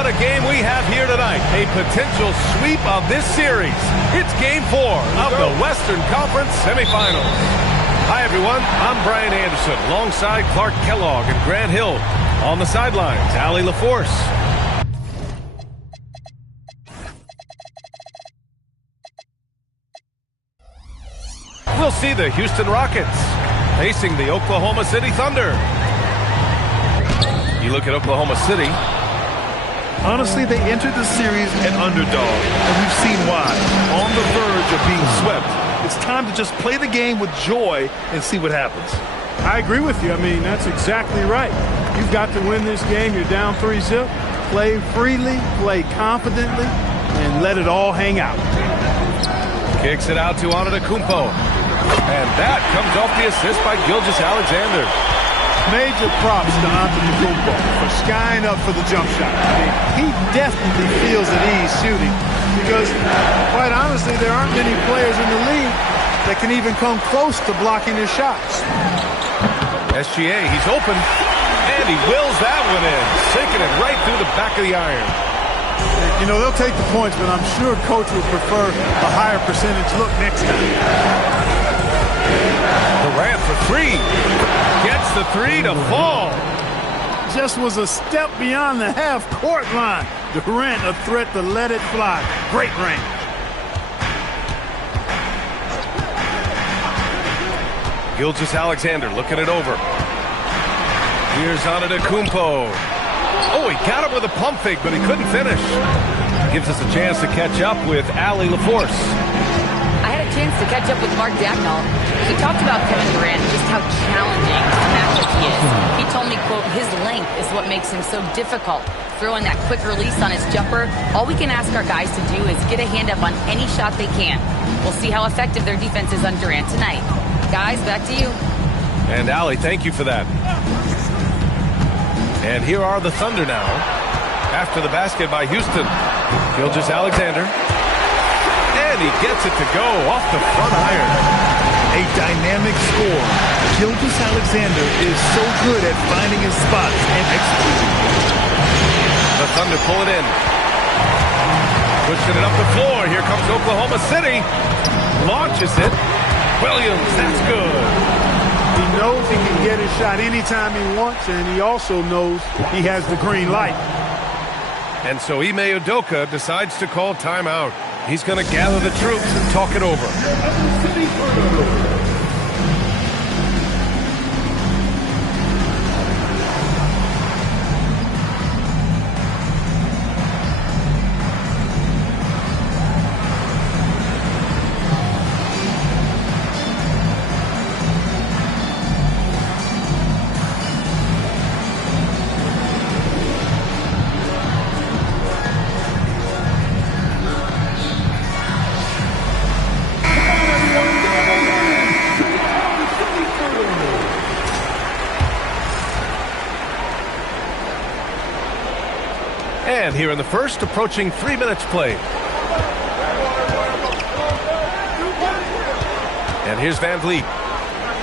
what a game we have here tonight. A potential sweep of this series. It's Game 4 of the Western Conference semifinals. Hi, everyone. I'm Brian Anderson alongside Clark Kellogg and Grant Hill. On the sidelines, Allie LaForce. We'll see the Houston Rockets facing the Oklahoma City Thunder. You look at Oklahoma City. Honestly, they entered the series an underdog, and we've seen why. On the verge of being swept. It's time to just play the game with joy and see what happens. I agree with you. I mean, that's exactly right. You've got to win this game. You're down 3-0. Play freely, play confidently, and let it all hang out. Kicks it out to Antetokounmpo. And that comes off the assist by Gilgeous-Alexander. Major props to Antetokounmpo for skying up for the jump shot. I mean, he definitely feels at ease shooting because, quite honestly, there aren't many players in the league that can even come close to blocking his shots. SGA, he's open, and he wills that one in, sinking it right through the back of the iron. You know, they'll take the points, but I'm sure Coach would prefer a higher percentage look next time. Durant for three. Gets the three to fall. Just was a step beyond the half-court line. Durant a threat to let it fly. Great range. Gilgeous-Alexander looking it over. Here's Antetokounmpo. Oh, he got him with a pump fake, but he couldn't finish. Gives us a chance to catch up with Allie LaForce. I had a chance to catch up with Mark Dagnall. He talked about Kevin Durant, just how challenging a matchup he is. He told me, quote, his length is what makes him so difficult. Throwing that quick release on his jumper, all we can ask our guys to do is get a hand up on any shot they can. We'll see how effective their defense is on Durant tonight. Guys, back to you. And Allie, thank you for that. And here are the Thunder now. After the basket by Houston. Gilgeous-Alexander. And he gets it to go off the front iron. A dynamic score. Gilgeous-Alexander is so good at finding his spots and executing. The Thunder pull it in. Pushing it up the floor. Here comes Oklahoma City. Launches it. Williams, that's good. He knows he can get his shot anytime he wants, and he also knows he has the green light. And so Ime Udoka decides to call timeout. He's going to gather the troops and talk it over. And here in the first, approaching 3 minutes played. And here's Van Vliet.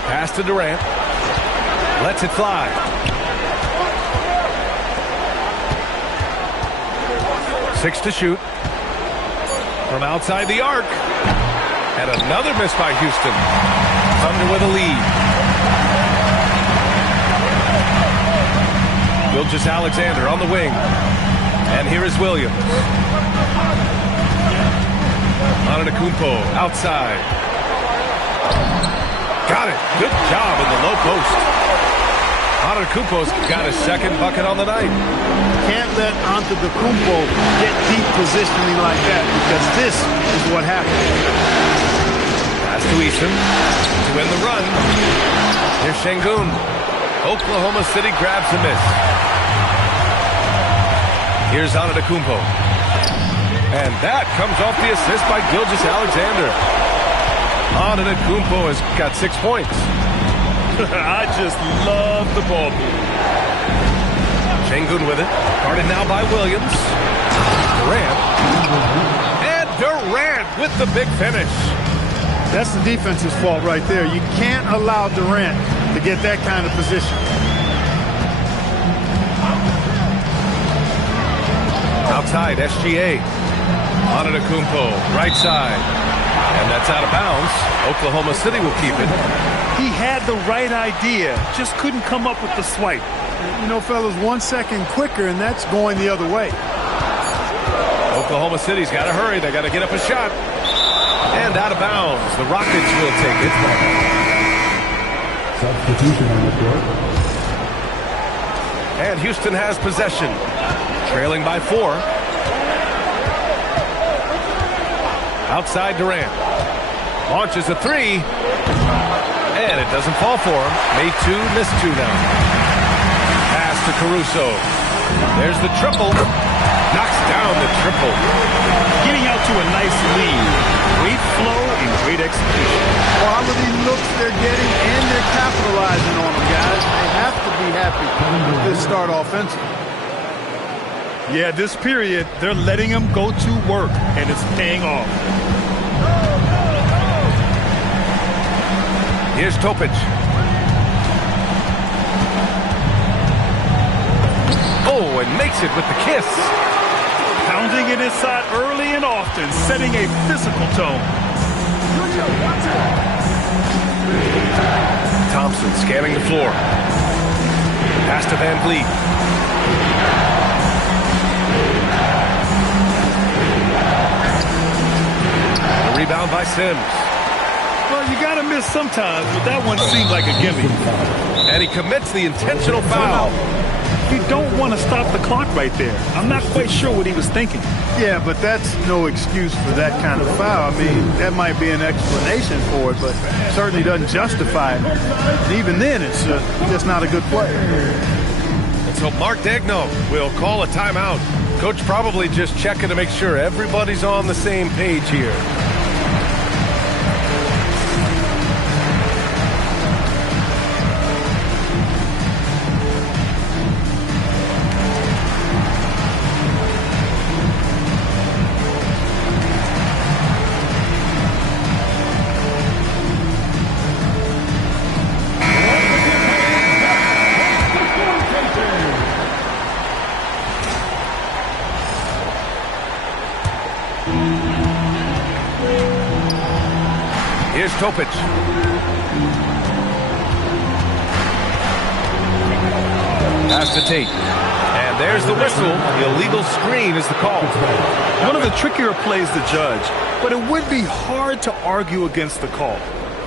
Pass to Durant. Lets it fly. Six to shoot. From outside the arc. And another miss by Houston. Thunder with a lead. Gilgeous-Alexander on the wing. And here is Williams. Antetokounmpo outside. Got it. Good job in the low post. Antetokounmpo's got his second bucket on the night. Can't let Antetokounmpo get deep positioning like that because this is what happens. Pass to Easton to win the run. Here's Şengün. Oklahoma City grabs a miss. Here's Antetokounmpo. And that comes off the assist by Gilgeous-Alexander. Antetokounmpo has got 6 points. I just love the ball move. Şengün with it. Guarded now by Williams. Durant. And Durant with the big finish. That's the defense's fault right there. You can't allow Durant to get that kind of position. Outside, SGA. Antetokounmpo, right side. And that's out of bounds. Oklahoma City will keep it. He had the right idea, just couldn't come up with the swipe. You know, fellas, 1 second quicker, and that's going the other way. Oklahoma City's got to hurry. They got to get up a shot. And out of bounds. The Rockets will take it. Substitution on the court. And Houston has possession. Trailing by 4. Outside Durant. Launches a 3. And it doesn't fall for him. Made 2, missed 2 now. Pass to Caruso. There's the triple. Knocks down the triple. Getting out to a nice lead. Great flow and great execution. Quality looks they're getting, and they're capitalizing on them, guys. They have to be happy with this start offensively. Yeah, this period, they're letting him go to work, and it's paying off. Here's Topic. Oh, and makes it with the kiss. Pounding it inside early and often, setting a physical tone. Thompson scanning the floor. Pass to Van Vliet. The rebound by Sims. Well, you got to miss sometimes, but that one seemed like a gimme. And he commits the intentional foul. You don't want to stop the clock right there. I'm not quite sure what he was thinking. Yeah, but that's no excuse for that kind of foul. I mean, that might be an explanation for it, but certainly doesn't justify it. And even then, it's just not a good play. And so Mark Daigneault will call a timeout. Coach probably just checking to make sure everybody's on the same page here. Here's Topic. Pass to Tate. And there's the whistle. The illegal screen is the call. One of the trickier plays to judge, but it would be hard to argue against the call.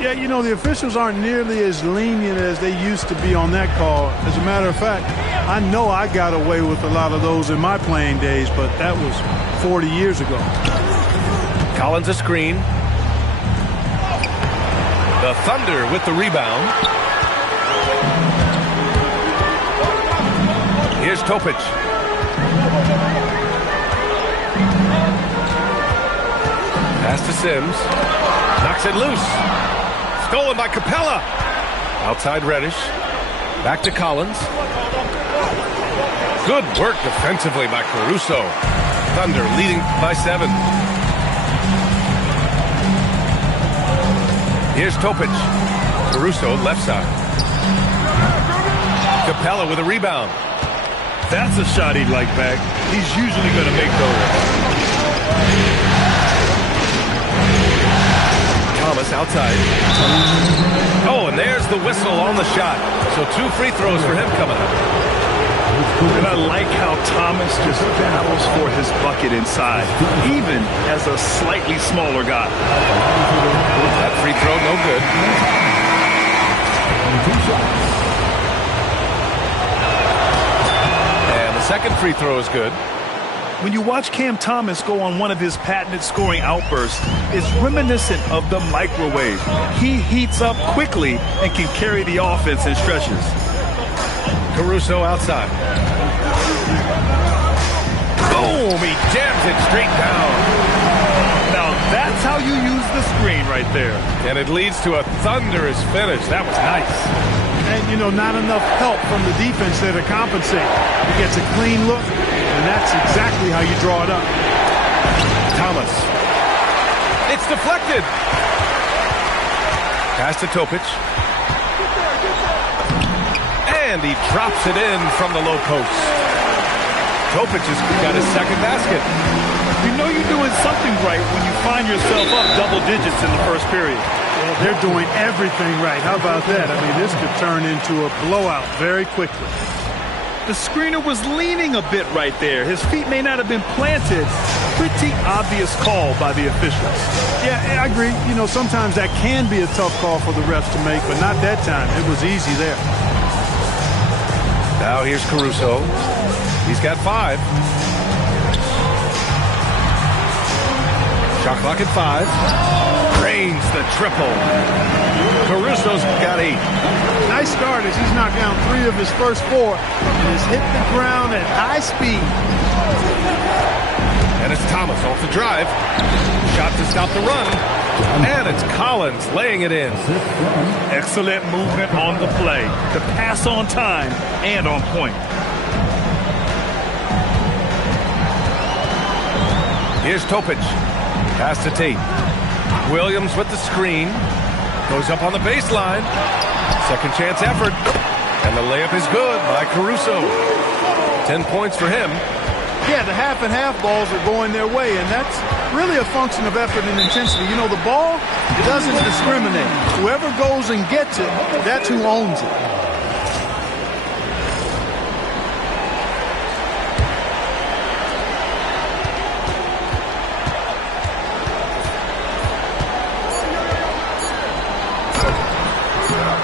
Yeah, you know, the officials aren't nearly as lenient as they used to be on that call. As a matter of fact, I know I got away with a lot of those in my playing days, but that was 40 years ago. Collins a screen. The Thunder with the rebound. Here's Topic. Pass to Sims. Knocks it loose. Stolen by Capella. Outside Reddish. Back to Collins. Good work defensively by Caruso. Thunder leading by 7. Here's Topic. Caruso, left side. Capella with a rebound. That's a shot he'd like back. He's usually going to make those. Thomas outside. Oh, and there's the whistle on the shot. So 2 free throws for him coming up. And I like how Thomas just battles for his bucket inside, even as a slightly smaller guy. That free throw, no good. And the second free throw is good. When you watch Cam Thomas go on one of his patented scoring outbursts, it's reminiscent of the microwave. He heats up quickly and can carry the offense in stretches. Caruso outside. Boom! He jams it straight down. Now that's how you use the screen right there. And it leads to a thunderous finish. That was nice. And, you know, not enough help from the defense there to compensate. He gets a clean look, and that's exactly how you draw it up. Thomas. It's deflected. Pass to Topic. And he drops it in from the low post. Topic has got his second basket. You know you're doing something right when you find yourself up double digits in the first period. Well, they're doing everything right. How about that? I mean, this could turn into a blowout very quickly. The screener was leaning a bit right there. His feet may not have been planted. Pretty obvious call by the officials. Yeah, I agree. You know, sometimes that can be a tough call for the refs to make, but not that time. It was easy there. Now here's Caruso. He's got 5. Shot clock at 5. Drains the triple. Caruso's got 8. Nice start as he's knocked down 3 of his first 4 and has hit the ground at high speed. And it's Thomas off the drive. Shot to stop the run. And it's Collins laying it in. Excellent movement on the play. The pass on time and on point. Here's Topic. Pass to Tate. Williams with the screen. Goes up on the baseline. Second chance effort. And the layup is good by Caruso. 10 points for him. Yeah, the half and half balls are going their way, and that's really a function of effort and intensity. You know, the ball doesn't discriminate. Whoever goes and gets it, that's who owns it.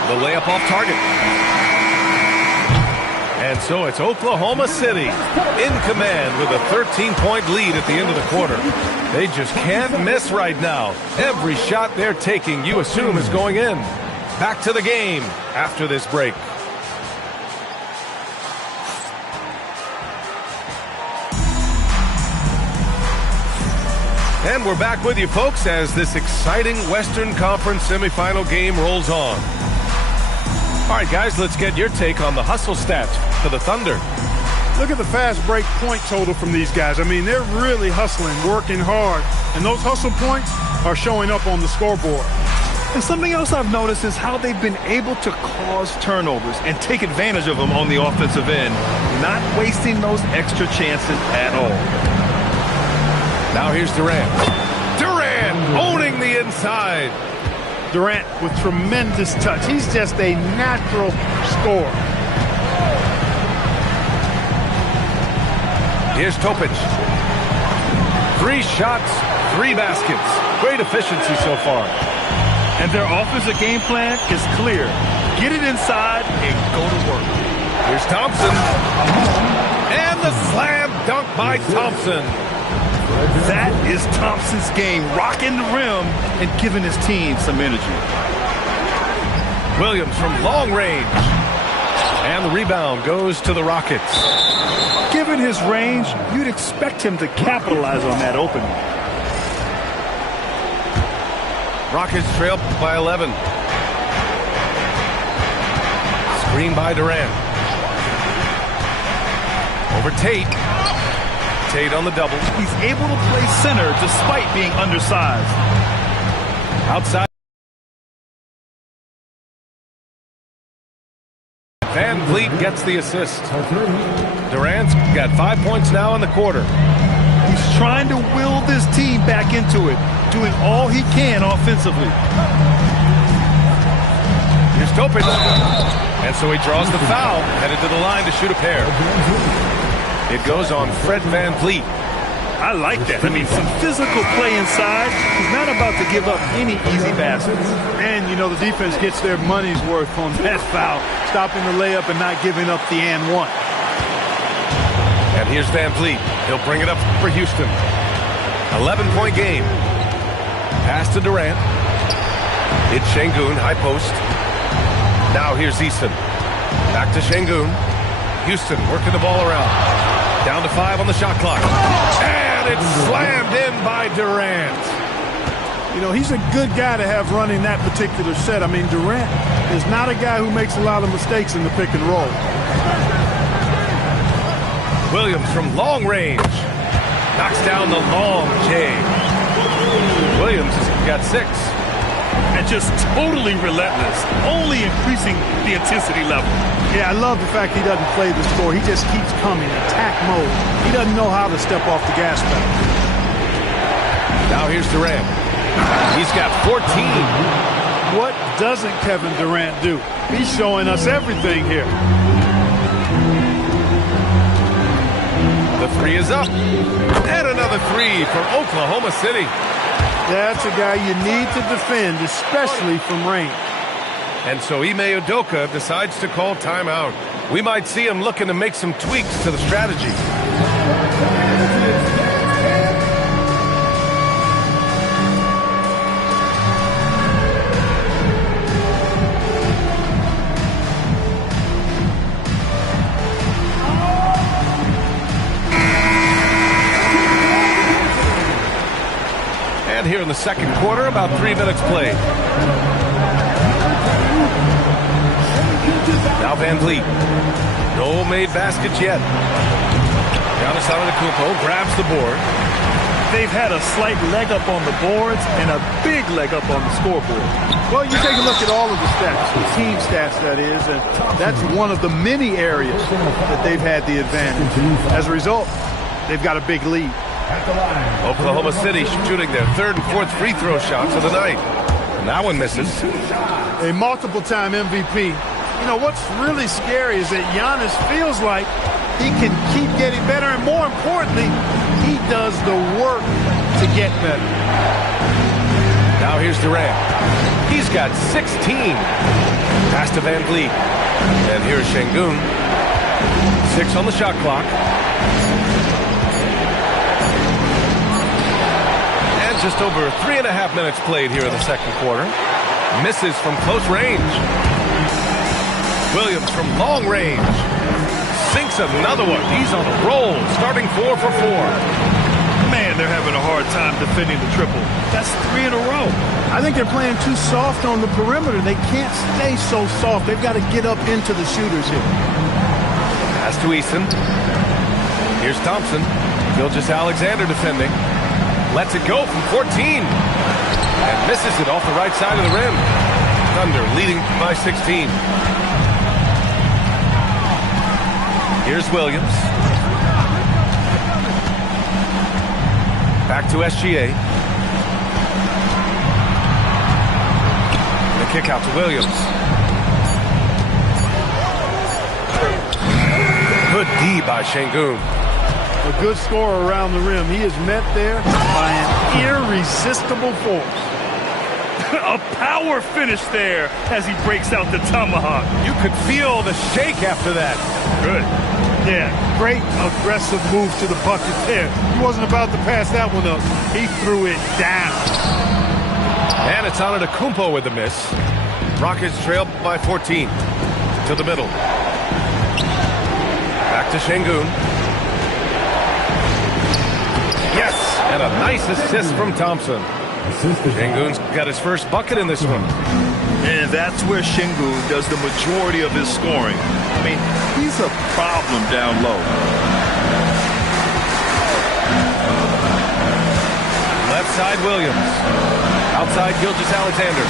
The layup off target. And so it's Oklahoma City in command with a 13-point lead at the end of the quarter. They just can't miss right now. Every shot they're taking, you assume, is going in. Back to the game after this break. And we're back with you, folks, as this exciting Western Conference semifinal game rolls on. All right, guys, let's get your take on the hustle stats for the Thunder. Look at the fast break point total from these guys. I mean, they're really hustling, working hard, and those hustle points are showing up on the scoreboard. And something else I've noticed is how they've been able to cause turnovers and take advantage of them on the offensive end, not wasting those extra chances at all. Now here's Durant. Durant owning the inside. Durant with tremendous touch. He's just a natural scorer. Here's Topic. 3 shots, 3 baskets. Great efficiency so far. And their offensive game plan is clear. Get it inside and go to work. Here's Thompson. And the slam dunk by Thompson. That is Thompson's game, rocking the rim and giving his team some energy. Williams from long range. And the rebound goes to the Rockets. Given his range, you'd expect him to capitalize on that opening. Rockets trail by 11. Screen by Durant. Over Tate. Tate on the double. He's able to play center despite being undersized. Outside. Van Vliet gets the assist. Durant's got 5 points now in the quarter. He's trying to will this team back into it, doing all he can offensively. Here's Topic. And so he draws the foul, headed to the line to shoot a pair. It goes on Fred Van Vliet. I like that. I mean, some physical play inside. He's not about to give up any easy baskets. And, you know, the defense gets their money's worth on that foul, stopping the layup and not giving up the and one. And here's Van Vliet. He'll bring it up for Houston. 11-point game. Pass to Durant. It's Şengün, high post. Now here's Eason. Back to Şengün. Houston working the ball around. Down to 5 on the shot clock. And it's slammed in by Durant. You know, he's a good guy to have running that particular set. I mean, Durant is not a guy who makes a lot of mistakes in the pick and roll. Williams from long range. Knocks down the long J. Williams has got 6. and just totally relentless, only increasing the intensity level. Yeah, I love the fact he doesn't play the score. He just keeps coming, attack mode. He doesn't know how to step off the gas pedal. Now here's Durant. He's got 14. What doesn't Kevin Durant do? He's showing us everything here. The three is up. And another three for Oklahoma City. That's a guy you need to defend, especially from range. And so Ime Udoka decides to call timeout. We might see him looking to make some tweaks to the strategy. And here in the second quarter, about 3 minutes played. Now Van Vliet. No made baskets yet. Giannis Antetokounmpo grabs the board. They've had a slight leg up on the boards and a big leg up on the scoreboard. Well, you take a look at all of the stats, the team stats that is, and that's one of the many areas that they've had the advantage. As a result, they've got a big lead. Oklahoma City shooting their third and fourth free throw shots of the night. And that one misses. A multiple-time MVP. You know, what's really scary is that Giannis feels like he can keep getting better, and more importantly, he does the work to get better. Now here's Durant. He's got 16. Pass to Van Vliet. And here's Şengün. 6 on the shot clock. Just over 3.5 minutes played here in the second quarter. Misses from close range. Williams from long range. Sinks another one. He's on a roll, starting 4 for 4. Man, they're having a hard time defending the triple. That's 3 in a row. I think they're playing too soft on the perimeter. They can't stay so soft. They've got to get up into the shooters here. Pass to Eason. Here's Thompson. Gilgeous-Alexander defending. Lets it go from 14. And misses it off the right side of the rim. Thunder leading by 16. Here's Williams. Back to SGA. The kick out to Williams. Good D by Şengün. A good scorer around the rim. He is met there by an irresistible force. A power finish there as he breaks out the tomahawk. You could feel the shake after that. Good. Yeah, great aggressive move to the bucket there. He wasn't about to pass that one up. He threw it down. And it's Antetokounmpo with the miss. Rockets trail by 14. To the middle. Back to Şengün. Yes, and a nice assist from Thompson. Şengün's got his first bucket in this one. And that's where Şengün does the majority of his scoring. I mean, he's a problem down low. Left side, Williams. Outside, Gilgeous-Alexander.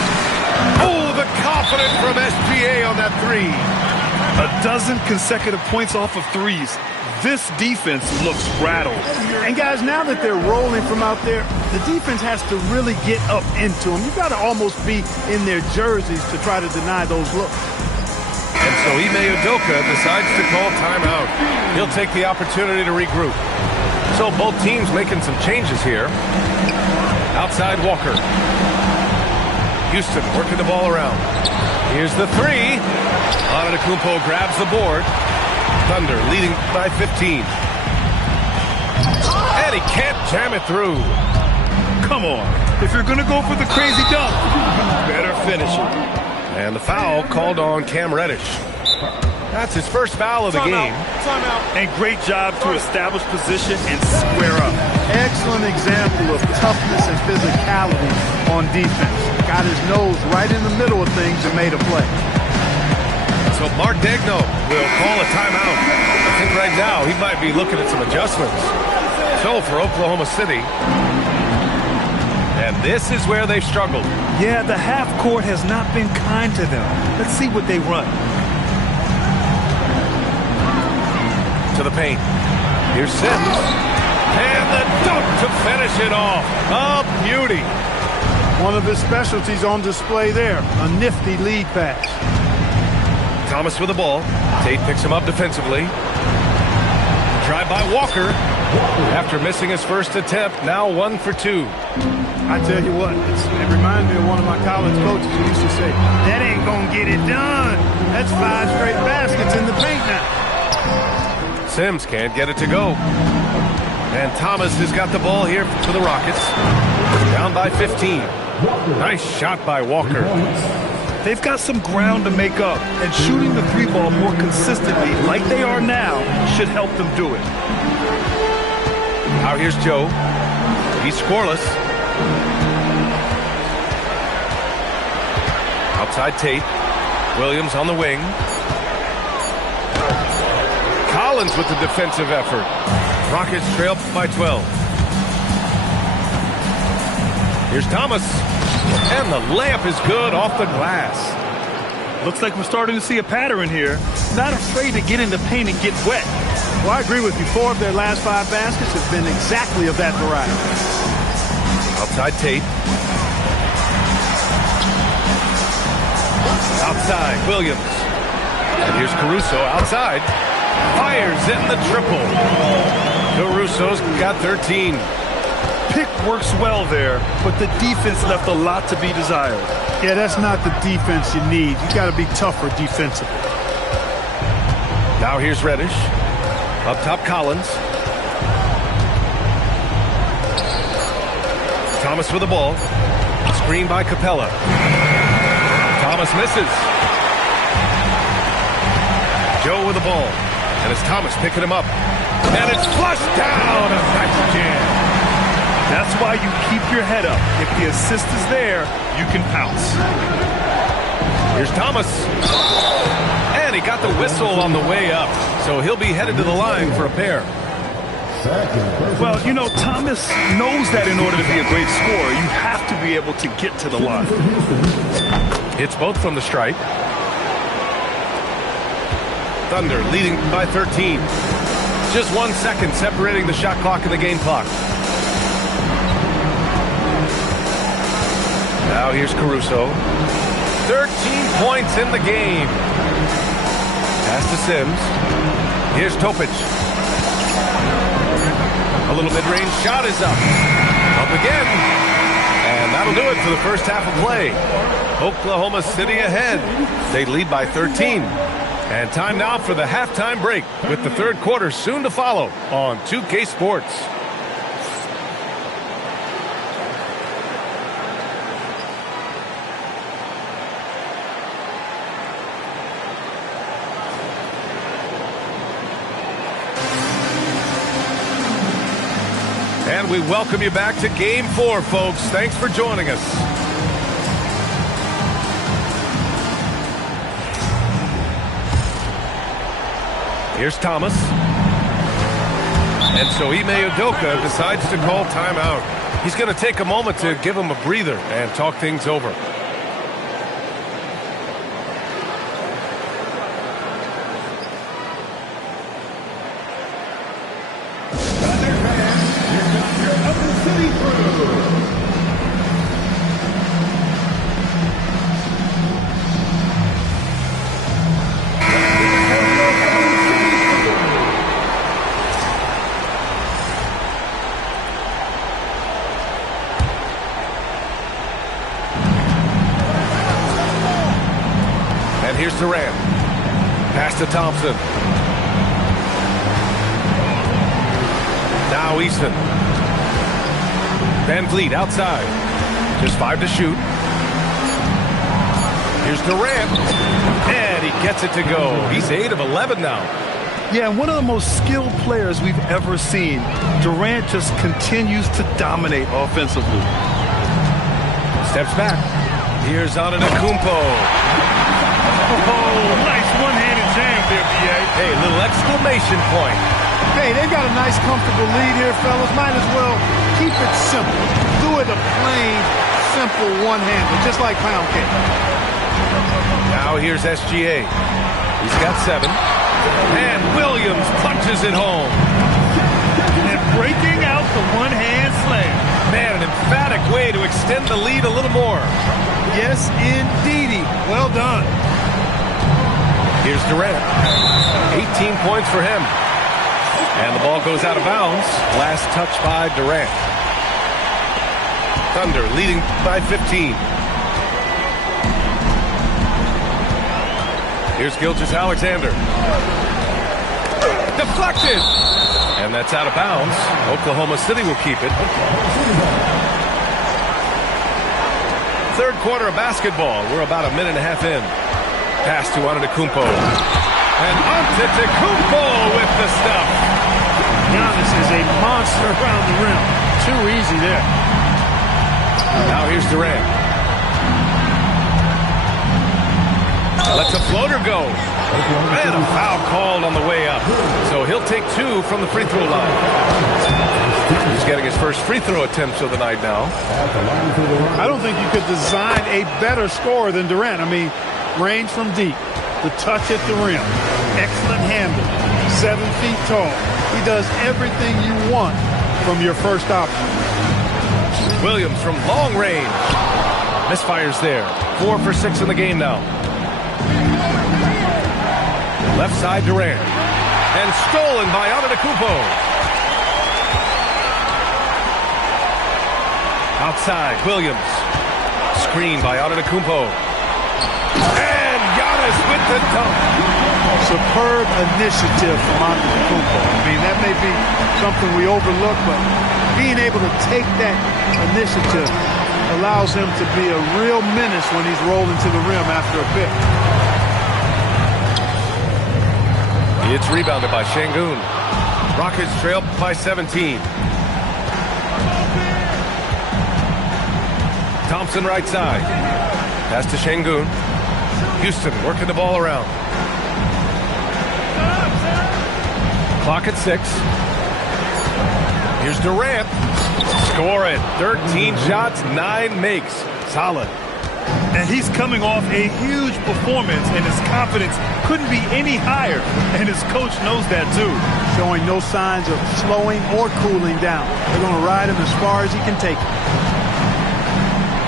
Oh, the confidence from SGA on that three. 12 consecutive points off of threes. This defense looks rattled. And guys, now that they're rolling from out there, the defense has to really get up into them. You've got to almost be in their jerseys to try to deny those looks. And so Ime Udoka decides to call timeout. He'll take the opportunity to regroup. So both teams making some changes here. Outside Walker. Houston working the ball around. Here's the three. Antetokounmpo grabs the board. Thunder leading by 15. And he can't jam it through. Come on. If you're going to go for the crazy dunk, better finish it. And the foul called on Cam Reddish. That's his first foul of the game. Timeout. And great job to establish position and square up. Excellent example of toughness and physicality on defense. Got his nose right in the middle of things and made a play. So Mark Daigneault will call a timeout. I think right now he might be looking at some adjustments. So for Oklahoma City, And this is where they've struggled. Yeah, the half court has not been kind to them. Let's see what they run. To the paint. Here's Sims. And the dunk to finish it off. A beauty. One of his specialties on display there. A nifty lead pass. Thomas with the ball. Tate picks him up defensively. Drive by Walker. After missing his first attempt, now 1 for 2. I tell you what, it reminded me of one of my college coaches who used to say, that ain't going to get it done. That's 5 straight baskets in the paint now. Sims can't get it to go. And Thomas has got the ball here for the Rockets. Down by 15. Nice shot by Walker. They've got some ground to make up, and shooting the 3-ball more consistently, like they are now, should help them do it. Now here's Joe. He's scoreless. Outside Tate. Williams on the wing. Collins with the defensive effort. Rockets trail by 12. Here's Thomas. And the layup is good off the glass. Looks like we're starting to see a pattern here. Not afraid to get in the paint and get wet. Well, I agree with you. 4 of their last 5 baskets have been exactly of that variety. Outside Tate. Outside Williams. And here's Caruso outside. Fires in the triple. Caruso's got 13. Pick works well there, but the defense left a lot to be desired. Yeah, that's not the defense you need. You got to be tougher defensively. Now here's Reddish. Up top, Collins. Thomas with the ball. Screen by Capella. Thomas misses. Joe with the ball. And it's Thomas picking him up. And it's flushed down. A nice jam. That's why you keep your head up. If the assist is there, you can pounce. Here's Thomas. And he got the whistle on the way up. So he'll be headed to the line for a pair. Well, you know, Thomas knows that in order to be a great scorer, you have to be able to get to the line. It's both from the stripe. Thunder leading by 13. Just 1 second separating the shot clock and the game clock. Now here's Caruso. 13 points in the game. Pass to Sims. Here's Topic. A little mid-range shot is up. Up again. And that'll do it for the first half of play. Oklahoma City ahead. They lead by 13. And time now for the halftime break with the third quarter soon to follow on 2K Sports. And we welcome you back to Game 4, folks. Thanks for joining us. Here's Thomas. And so Ime Udoka decides to call timeout. He's going to take a moment to give him a breather and talk things over. Here's Durant. Pass to Thompson. Now Easton. Van Vliet outside. Just 5 to shoot. Here's Durant. And he gets it to go. He's 8 of 11 now. Yeah, one of the most skilled players we've ever seen. Durant just continues to dominate offensively. Steps back. Here's Antetokounmpo. Oh, nice one-handed jam there, B.A. Hey, little exclamation point. Hey, they've got a nice, comfortable lead here, fellas. Might as well keep it simple. Do it a plain, simple one-handed, just like pound cake. Now here's SGA. He's got 7. And Williams punches it home. And breaking out the one-hand slam. Man, an emphatic way to extend the lead a little more. Yes, indeedy. Well done. Here's Durant. 18 points for him. And the ball goes out of bounds. Last touch by Durant. Thunder leading by 15. Here's Gilgeous-Alexander. Deflected. And that's out of bounds. Oklahoma City will keep it. Third quarter of basketball. We're about a minute and a half in. Pass to Antetokounmpo. And Antetokounmpo with the stuff. Giannis is a monster around the rim. Too easy there. Now here's Durant. Lets a floater go. And a foul called on the way up. So he'll take 2 from the free throw line. He's getting his first free throw attempt of the night now. I don't think you could design a better scorer than Durant. I mean, range from deep, the touch at the rim, excellent handle, 7 feet tall. He does everything you want from your first option. Williams from long range. Misfires there. 4 for 6 in the game now. Left side Durant. And stolen by Antetokounmpo. Outside Williams. Screen by Antetokounmpo. And Giannis with the dunk. Superb initiative from Antetokounmpo. I mean, that may be something we overlook, but being able to take that initiative allows him to be a real menace when he's rolling to the rim after a pick. It's rebounded by Şengün. Rockets trail by 17. Thompson right side. Pass to Şengün. Houston working the ball around. Clock at 6. Here's Durant. Score it. 13 shots, 9 makes. Solid. And he's coming off a huge performance, and his confidence couldn't be any higher. And his coach knows that, too. Showing no signs of slowing or cooling down. They're going to ride him as far as he can take it.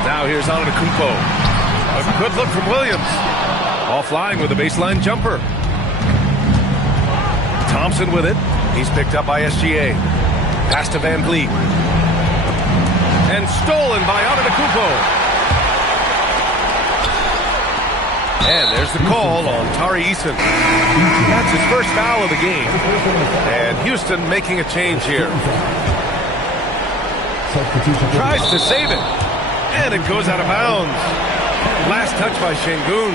Now here's Antetokounmpo. A good look from Williams. Offline with a baseline jumper. Thompson with it. He's picked up by SGA. Pass to Van Vliet. And stolen by Antetokounmpo. And there's the call on Tari Eason. That's his first foul of the game. And Houston making a change here. Tries to save it. And it goes out of bounds. Last touch by Şengün.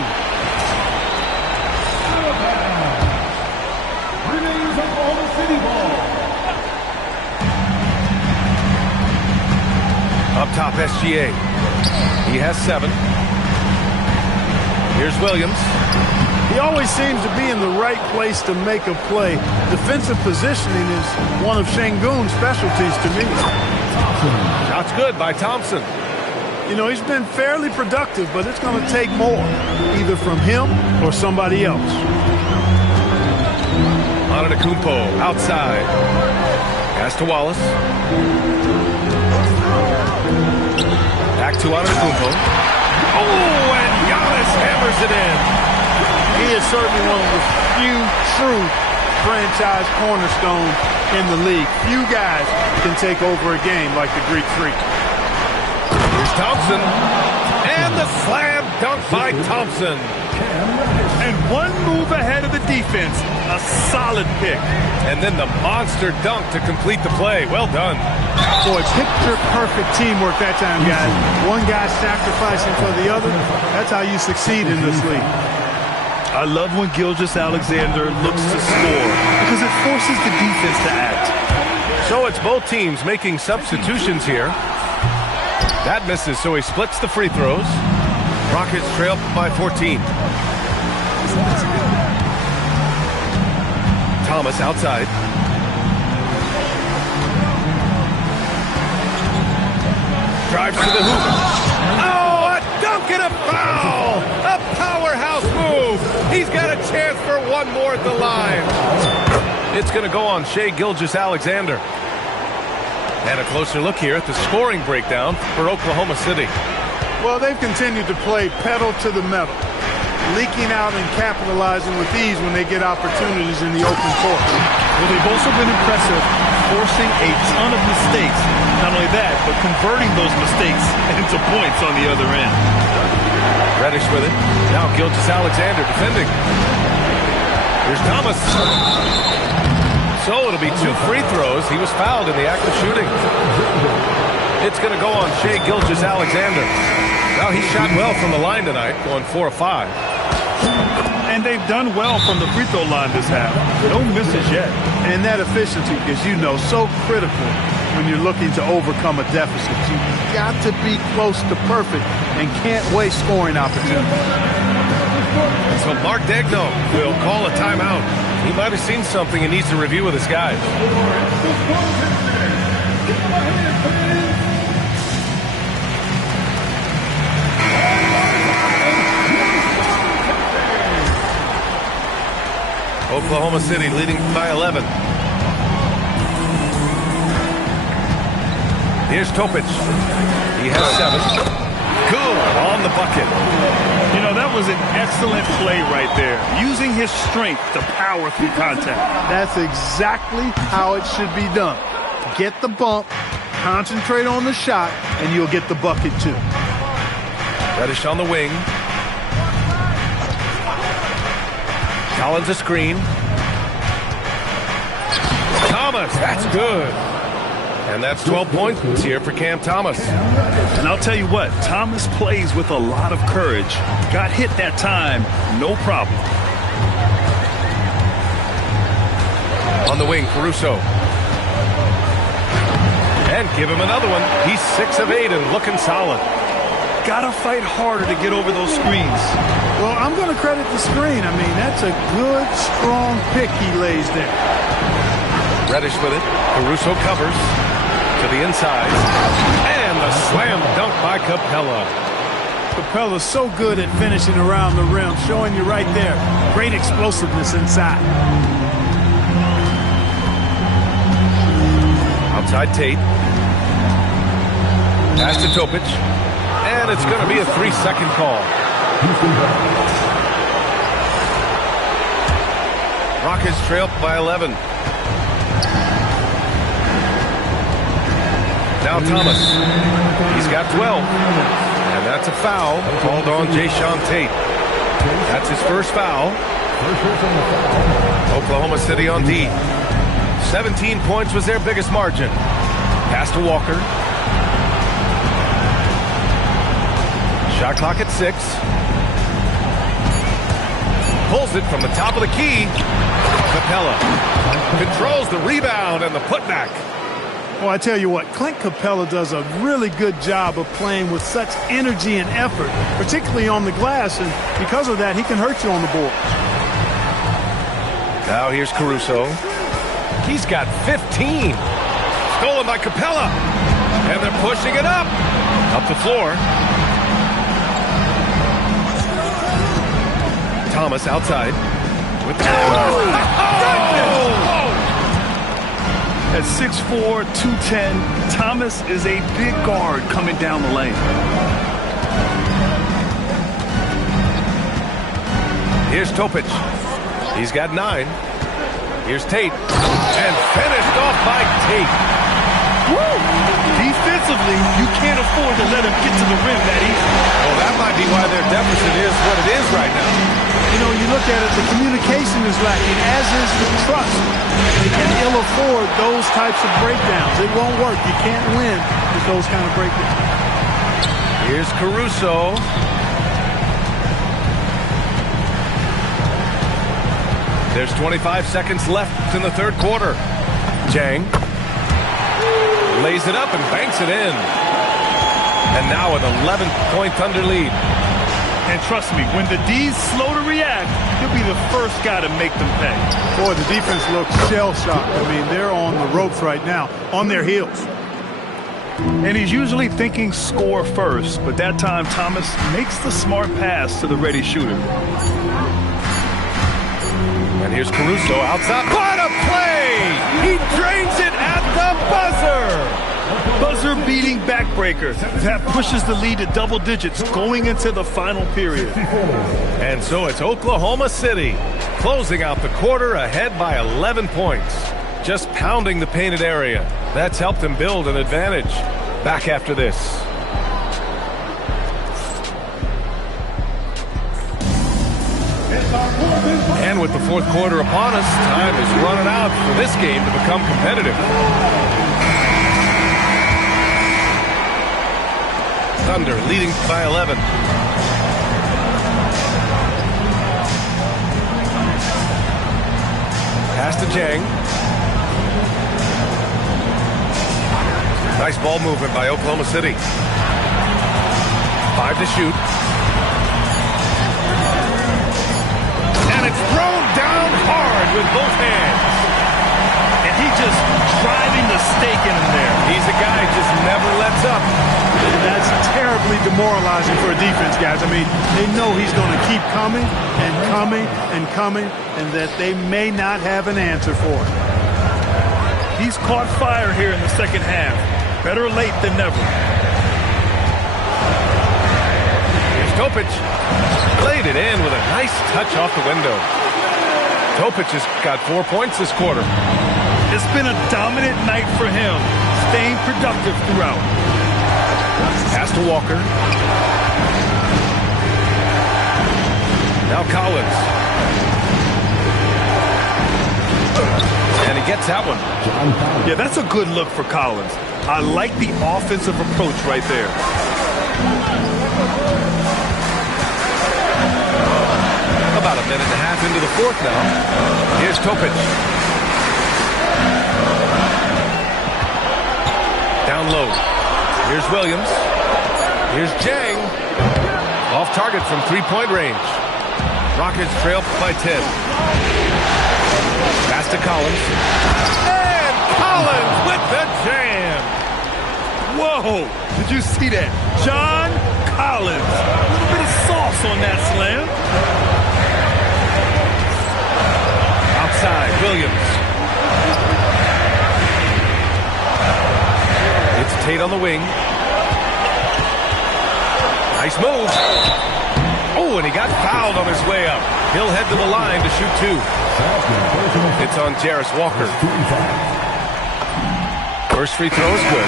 Up top, SGA. He has 7. Here's Williams. He always seems to be in the right place to make a play. Defensive positioning is one of Şengün's specialties to me. Shot's good by Thompson. You know, he's been fairly productive, but it's going to take more, either from him or somebody else. Antetokounmpo outside. Pass to Wallace. Back to Antetokounmpo. Oh, and Giannis hammers it in. He is certainly one of the few true franchise cornerstones in the league. Few guys can take over a game like the Greek Freak. Here's Thompson. And the slam dunk by Thompson. And one move ahead of the defense. A solid pick. And then the monster dunk to complete the play. Well done. Boy, picture-perfect teamwork that time, guys. One guy sacrificing for the other. That's how you succeed in this league. I love when Gilgeous-Alexander looks to score because it forces the defense to act. So it's both teams making substitutions here. That misses, so he splits the free throws. Rockets trail by 14. Thomas outside. Drives to the hoop. Oh, a dunk and a foul! A powerhouse move! He's got a chance for one more at the line. It's going to go on Shai Gilgeous-Alexander. And a closer look here at the scoring breakdown for Oklahoma City. Well, they've continued to play pedal to the metal, leaking out and capitalizing with ease when they get opportunities in the open court. Well, they've also been impressive, forcing a ton of mistakes. Not only that, but converting those mistakes into points on the other end. Reddish with it. Now Gilgeous-Alexander defending. Here's Thomas. So it'll be 2 free throws. He was fouled in the act of shooting. It's going to go on Shai Gilgeous-Alexander. Now he shot well from the line tonight, going 4 of 5. And they've done well from the free throw line this half. No misses yet. And that efficiency is, you know, so critical when you're looking to overcome a deficit. You've got to be close to perfect and can't waste scoring opportunities. So Mark Daigneault will call a timeout. He might have seen something he needs to review with his guys. Oklahoma City leading by 11. Here's Topic. He has 7. Good on the bucket. You know, that was an excellent play right there. Using his strength to power through contact. That's exactly how it should be done. Get the bump, concentrate on the shot, and you'll get the bucket too. Reddish on the wing. Collins a screen. Thomas, that's good. And that's 12 points here for Cam Thomas. And I'll tell you what, Thomas plays with a lot of courage. Got hit that time, no problem. On the wing, Caruso. And give him another one. He's 6 of 8 and looking solid. Gotta fight harder to get over those screens. Well, I'm going to credit the screen. I mean, that's a good, strong pick he lays there. Reddish with it. Caruso covers to the inside. And the slam dunk by Capella. Capella's so good at finishing around the rim, showing you right there. Great explosiveness inside. Outside Tate. Pass to Topic. And it's going to be a 3-second call. Rockets trail by 11. Now Thomas. He's got 12. And that's a foul called on Jae'Sean Tate. That's his first foul. Oklahoma City on D. 17 points was their biggest margin. Pass to Walker. Shot clock at 6. Pulls it from the top of the key. Capella controls the rebound and the putback. Well, I tell you what, Clint Capella does a really good job of playing with such energy and effort, particularly on the glass, and because of that, he can hurt you on the board. Now here's Caruso. He's got 15. Stolen by Capella. And they're pushing it up. Up the floor. Thomas outside. With the At 6'4", 210, Thomas is a big guard coming down the lane. Here's Topic. He's got 9. Here's Tate. And finished off by Tate. Woo! Defensively, you can't afford to let him get to the rim that easy. Well, that might be why their deficit is what it is right now. You know, you look at it, the communication is lacking, as is the trust. They can ill afford those types of breakdowns. It won't work. You can't win with those kind of breakdowns. Here's Caruso. There's 25 seconds left in the third quarter. Jang lays it up and banks it in. And now an 11-point Thunder lead. And trust me, when the D's slow to react, he'll be the first guy to make them pay. Boy, the defense looks shell-shocked. I mean, they're on the ropes right now, on their heels. And he's usually thinking score first, but that time Thomas makes the smart pass to the ready shooter. And here's Caruso outside. What a play! He drains it at the buzzer! Buzzer-beating backbreaker. That pushes the lead to double digits going into the final period. And so it's Oklahoma City closing out the quarter ahead by 11 points. Just pounding the painted area. That's helped them build an advantage. Back after this. And with the fourth quarter upon us, time is running out for this game to become competitive. Thunder leading by 11. Pass to Jang. Nice ball movement by Oklahoma City. 5 to shoot. And it's thrown down hard with both hands. And he just driving the stake in him there. He's a guy who just never lets up. And that's terribly demoralizing for a defense, guys. I mean, they know he's going to keep coming and coming and coming, and that they may not have an answer for it. He's caught fire here in the second half. Better late than never. Here's Topic. Played it in with a nice touch off the window. Topic has got 4 points this quarter. It's been a dominant night for him, staying productive throughout. Pass to Walker. Now Collins. And he gets that one. Yeah, that's a good look for Collins. I like the offensive approach right there. About a minute and a half into the fourth now. Here's Topic. Down low. Here's Williams. Here's Jang. Off target from three-point range. Rockets trail by 10. Pass to Collins. And Collins with the jam. Whoa! Did you see that? John Collins. A little bit of sauce on that slam. Outside, Williams. It's Tate on the wing. Nice move. Oh, and he got fouled on his way up. He'll head to the line to shoot 2. It's on Jarris Walker. First free throw is good.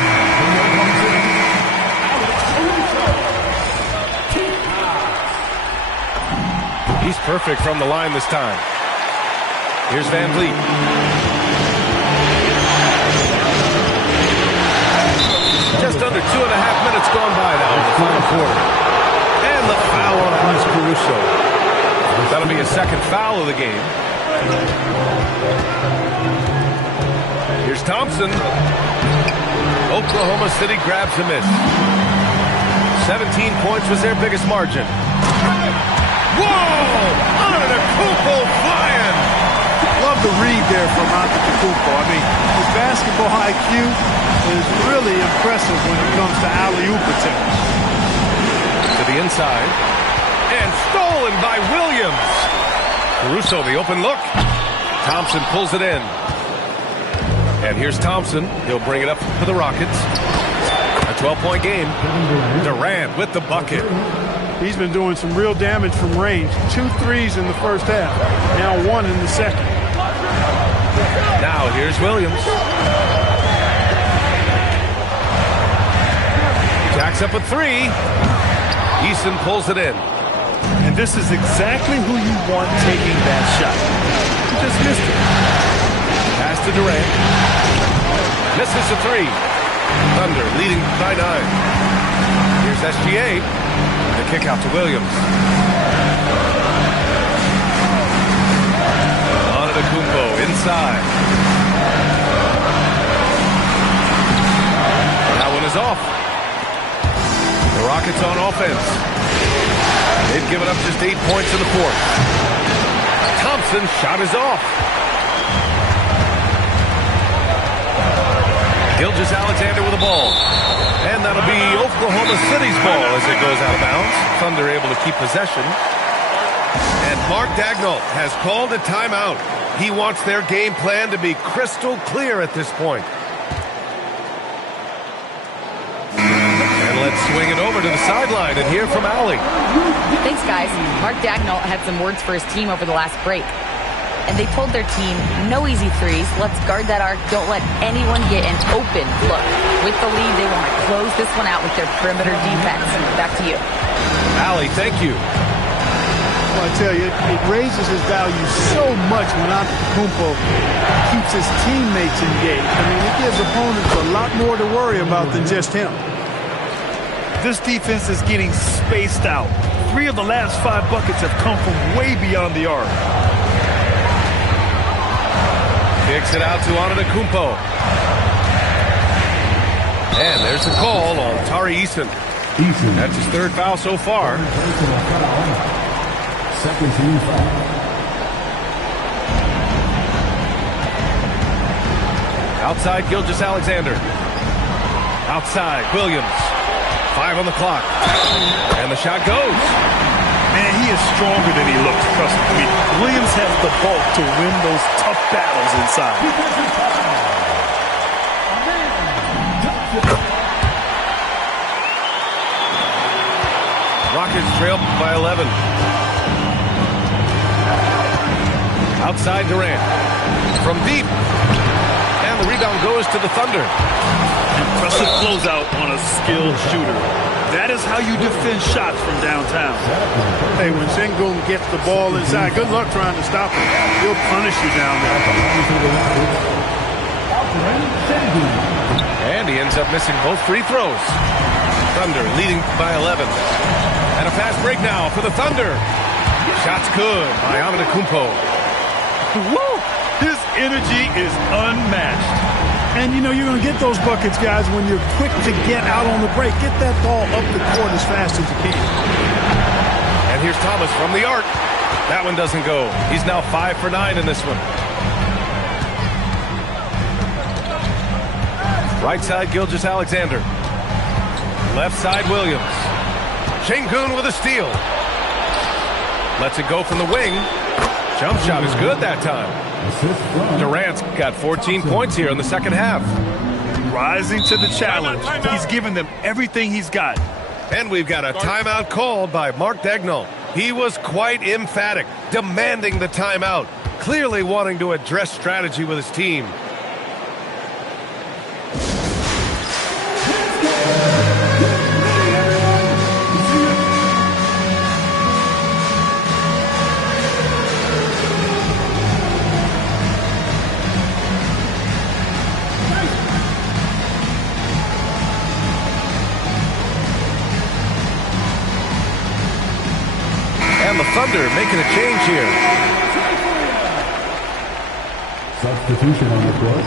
He's perfect from the line this time. Here's Van Vliet. Just under 2.5 minutes gone by now in the final quarter. And the foul on Alex Caruso. That'll be a second foul of the game. Here's Thompson. Oklahoma City grabs a miss. 17 points was their biggest margin. Whoa! Antetokounmpo flying! Love the read there from Antetokounmpo. I mean, his basketball IQ is really impressive when it comes to alley-oop attempts. To the inside. And stolen by Williams. Caruso, the open look. Thompson pulls it in. And here's Thompson. He'll bring it up for the Rockets. A 12-point game. Durant with the bucket. He's been doing some real damage from range. 2 threes in the first half. Now 1 in the second. Now here's Williams. Jacks up a 3. Eason pulls it in. And this is exactly who you want taking that shot. He just missed it. Pass to Durant. Misses the 3. Thunder leading by 9. Here's SGA. The kick out to Williams. Antetokounmpo inside. That one is off. The Rockets on offense. They've given up just 8 points in the fourth. Thompson's shot is off. Gilgeous-Alexander with the ball. And that'll be Oklahoma City's ball as it goes out of bounds. Thunder able to keep possession. And Mark Daigneault has called a timeout. He wants their game plan to be crystal clear at this point. And let's swing it over to the sideline and hear from Allie. Thanks, guys. Mark Daigneault had some words for his team over the last break. And they told their team, no easy threes. Let's guard that arc. Don't let anyone get an open look. With the lead, they want to close this one out with their perimeter defense. Back to you. Allie, thank you. Well, I tell you, it raises his value so much when Antetokounmpo keeps his teammates engaged. I mean, it gives opponents a lot more to worry about than just him. This defense is getting spaced out. 3 of the last 5 buckets have come from way beyond the arc. Kicks it out to Antetokounmpo. And there's the call on Tari Eason. That's his 3rd foul so far. Second team foul. Outside Gilgeous-Alexander. Outside Williams. 5 on the clock. And the shot goes. Man, he is stronger than he looks, trust me. I mean, Williams has the bulk to win those tough battles inside. Rockets trail by 11. Outside Durant. From deep. And the rebound goes to the Thunder. Impressive closeout on a skilled shooter. That is how you defend shots from downtown. Hey, when Sengun gets the ball inside, good luck trying to stop him. He'll punish you down there. And he ends up missing both free throws. Thunder leading by 11. And a fast break now for the Thunder. Shots good by Antetokounmpo. Woo! His energy is unmatched. And, you know, you're going to get those buckets, guys, when you're quick to get out on the break. Get that ball up the court as fast as you can. And here's Thomas from the arc. That one doesn't go. He's now 5 for 9 in this one. Right side, Gilgeous-Alexander. Left side, Williams. Sengun with a steal. Lets it go from the wing. Jump shot is good that time. Durant's got 14 points here in the second half. Rising to the challenge. He's given them everything he's got. And we've got a timeout called by Mark Daigneault. He was quite emphatic, demanding the timeout, clearly wanting to address strategy with his team. And the Thunder making a change here. Substitution on the court.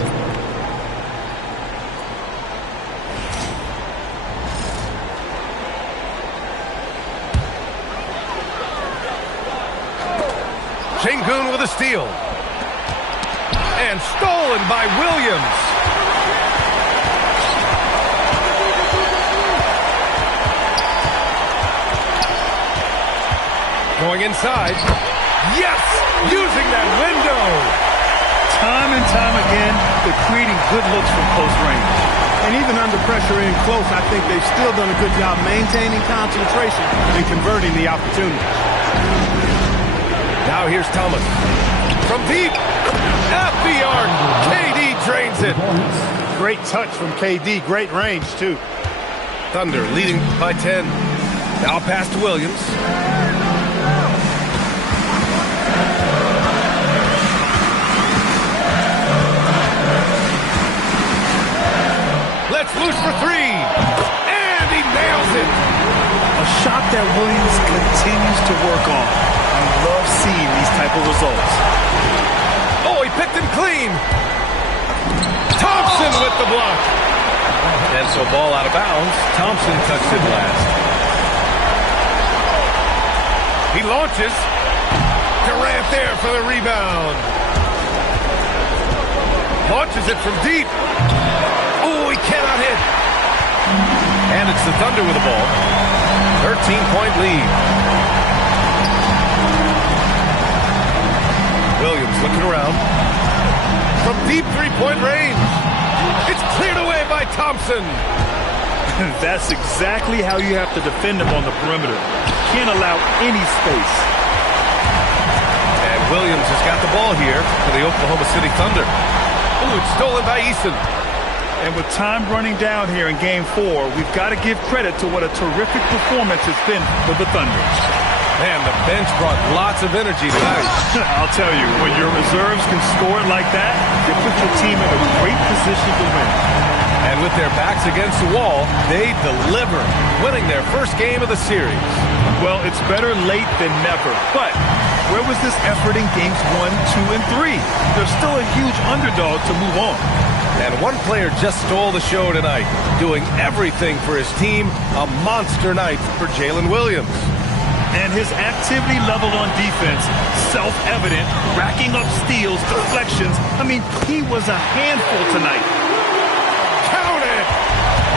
Sengun with a steal. And stolen by Williams. Going inside. Yes! Using that window. Time and time again, they're creating good looks from close range. And even under pressure in close, I think they've still done a good job maintaining concentration and converting the opportunity. Now here's Thomas. From deep. At the arc. KD drains it. Great touch from KD. Great range, too. Thunder leading by 10. Now pass to Williams. Let's loose for 3. And he nails it. A shot that Williams continues to work on. I love seeing these type of results. Oh, he picked him clean. Thompson with the block. And so ball out of bounds. Thompson touched it last. He launches. Durant there for the rebound. Launches it from deep. Oh, cannot hit. And it's the Thunder with the ball. 13-point lead. Williams looking around. From deep three-point range. It's cleared away by Thompson. That's exactly how you have to defend him on the perimeter. Can't allow any space. And Williams has got the ball here for the Oklahoma City Thunder. Ooh, it's stolen by Eason. And with time running down here in Game 4, we've got to give credit to what a terrific performance it's been for the Thunder. Man, the bench brought lots of energy tonight. I'll tell you, when your reserves can score like that, you put your team in a great position to win. And with their backs against the wall, they deliver, winning their first game of the series. Well, it's better late than never. But where was this effort in Games 1, 2, and 3? They're still a huge underdog to move on. And one player just stole the show tonight, doing everything for his team. A monster night for Jalen Williams. And his activity level on defense, self-evident, racking up steals, deflections. I mean, he was a handful tonight. Count it!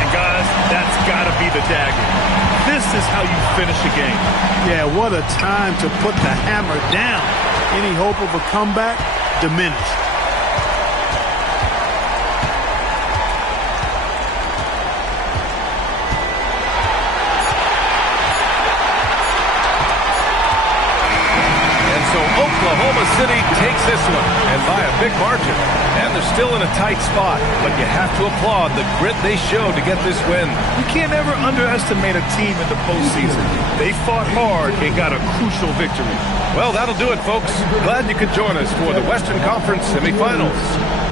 And guys, that's got to be the dagger. This is how you finish a game. Yeah, what a time to put the hammer down. Any hope of a comeback diminished. Oklahoma City takes this one, and by a big margin. And they're still in a tight spot, but you have to applaud the grit they showed to get this win. You can't ever underestimate a team in the postseason. They fought hard and got a crucial victory. Well, that'll do it, folks. Glad you could join us for the Western Conference semifinals.